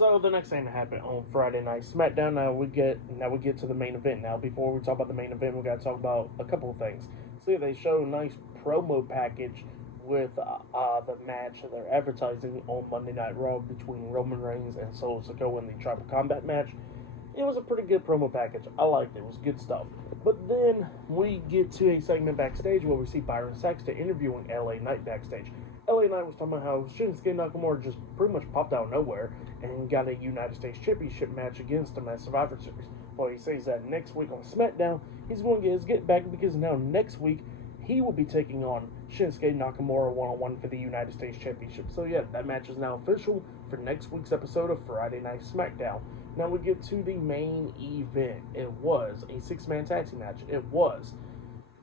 So the next thing that happened on Friday Night SmackDown. Now we get to the main event. Now before we talk about the main event, we got to talk about a couple of things. So yeah, they show a nice promo package with the match that they're advertising on Monday Night Raw between Roman Reigns and Solo Sikoa in the Tribal Combat match. It was a pretty good promo package. I liked it. It was good stuff. But then we get to a segment backstage where we see Byron Saxton interviewing LA Knight backstage. LA Knight was talking about how Shinsuke Nakamura just pretty much popped out of nowhere and got a United States Championship match against him at Survivor Series. Well, he says that next week on SmackDown, he's going to get his get back because now next week he will be taking on Shinsuke Nakamura one-on-one for the United States Championship. So yeah, that match is now official for next week's episode of Friday Night SmackDown. Now we get to the main event. It was a six-man tag team match. It was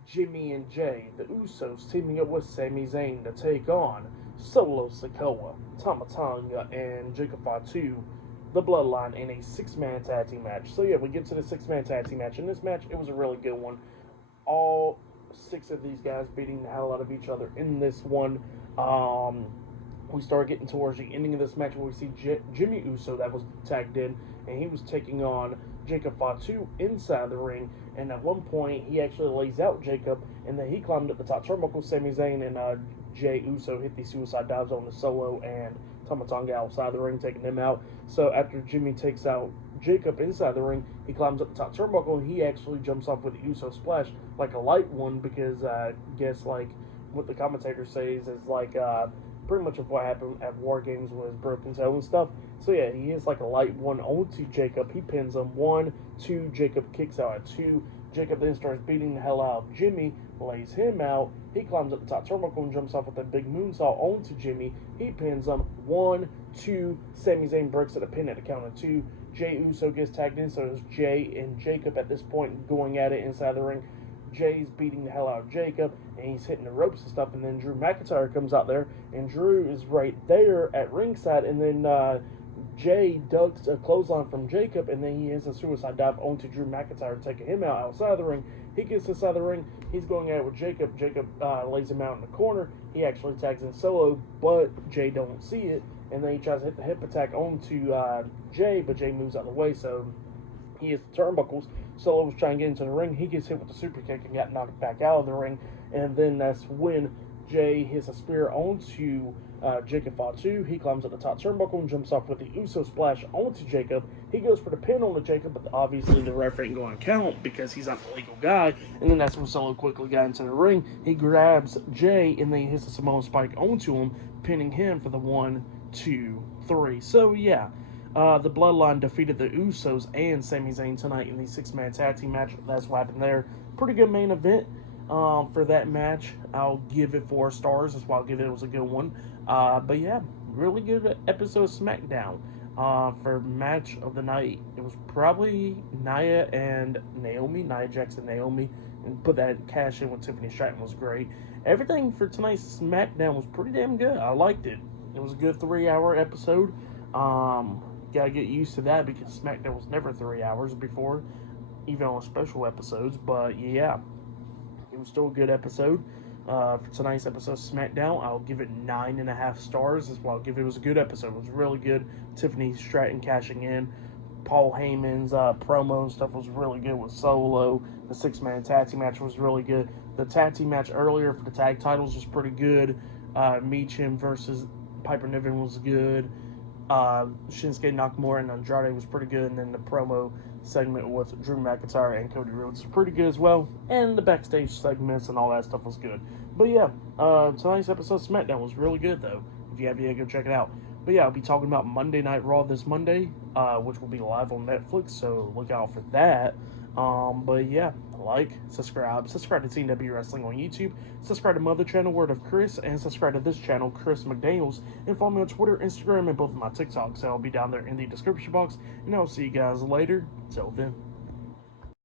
Jimmy and Jay, the Usos, teaming up with Sami Zayn to take on Solo Sikoa, Tama Tonga, and Jacob Fatu, the Bloodline, in a six-man tag team match. So yeah, we get to the six-man tag team match. In this match, it was a really good one. All six of these guys beating the hell out of each other in this one. We start getting towards the ending of this match where we see Jimmy Uso that was tagged in, and he was taking on Jacob Fatu inside the ring. And at one point, he actually lays out Jacob, and then he climbed up the top turnbuckle. Sami Zayn and Jay Uso hit the suicide dives on the Solo and Tama Tonga outside the ring, taking them out. So after Jimmy takes out Jacob inside the ring, he climbs up the top turnbuckle, and he actually jumps off with the Uso splash, like a light one, because I guess like what the commentator says is like pretty much of what happened at War Games with his broken toe and stuff. So yeah, he is like a light one onto Jacob. He pins him 1, 2, Jacob kicks out at 2. Jacob then starts beating the hell out of Jimmy, lays him out. He climbs up the top turnbuckle and jumps off with a big moonsault onto Jimmy. He pins him 1, 2. Sami Zayn breaks at a pin at the count of 2. Jay Uso gets tagged in, so it's Jay and Jacob at this point going at it inside the ring. Jay's beating the hell out of Jacob, and he's hitting the ropes and stuff, and then Drew McIntyre comes out there, and Drew is right there at ringside, and then Jay ducks a clothesline from Jacob, and then he hits a suicide dive onto Drew McIntyre, taking him out outside the ring. He gets inside the ring, he's going at it with Jacob. Jacob lays him out in the corner. He actually tags in Solo, but Jay don't see it, and then he tries to hit the hip attack onto Jay, but Jay moves out of the way, so he hits the turnbuckles. Solo was trying to get into the ring. He gets hit with the super kick and got knocked back out of the ring. And then that's when Jay hits a spear onto Jacob Fatu. He climbs up the top turnbuckle and jumps off with the Uso splash onto Jacob. He goes for the pin on the Jacob, but obviously the referee ain't going to count because he's not the legal guy. And then that's when Solo quickly got into the ring. He grabs Jay and then he hits a Samoan spike onto him, pinning him for the 1, 2, 3. So yeah. The Bloodline defeated the Usos and Sami Zayn tonight in the six-man tag team match. That's what happened there. Pretty good main event for that match. I'll give it 4 stars. That's why I'll give it. It was a good one. But yeah, really good episode of SmackDown. For match of the night, it was probably Nia and Naomi. Nia Jax and Naomi. And put that cash in with Tiffany Stratton was great. Everything for tonight's SmackDown was pretty damn good. I liked it. It was a good 3-hour episode. Gotta get used to that because SmackDown was never 3 hours before, even on special episodes. But yeah, it was still a good episode. For tonight's episode of SmackDown, I'll give it 9.5 stars. That's why I'll give it. It was a good episode. It was really good. Tiffany Stratton cashing in. Paul Heyman's promo and stuff was really good with Solo. The six-man tag team match was really good. The tag team match earlier for the tag titles was pretty good. Meacham versus Piper Niven was good. Shinsuke Nakamura and Andrade was pretty good, and then the promo segment with Drew McIntyre and Cody Rhodes was pretty good as well, and the backstage segments and all that stuff was good. But yeah, tonight's episode of SmackDown was really good though. If you have yet, go check it out. But yeah, I'll be talking about Monday Night Raw this Monday, which will be live on Netflix, so look out for that. But yeah, like, subscribe to TNW Wrestling on YouTube, subscribe to my other channel, Word of Chris, and subscribe to this channel, Chris McDaniels, and follow me on Twitter, Instagram, and both of my TikToks. So I'll be down there in the description box, and I'll see you guys later. Till then.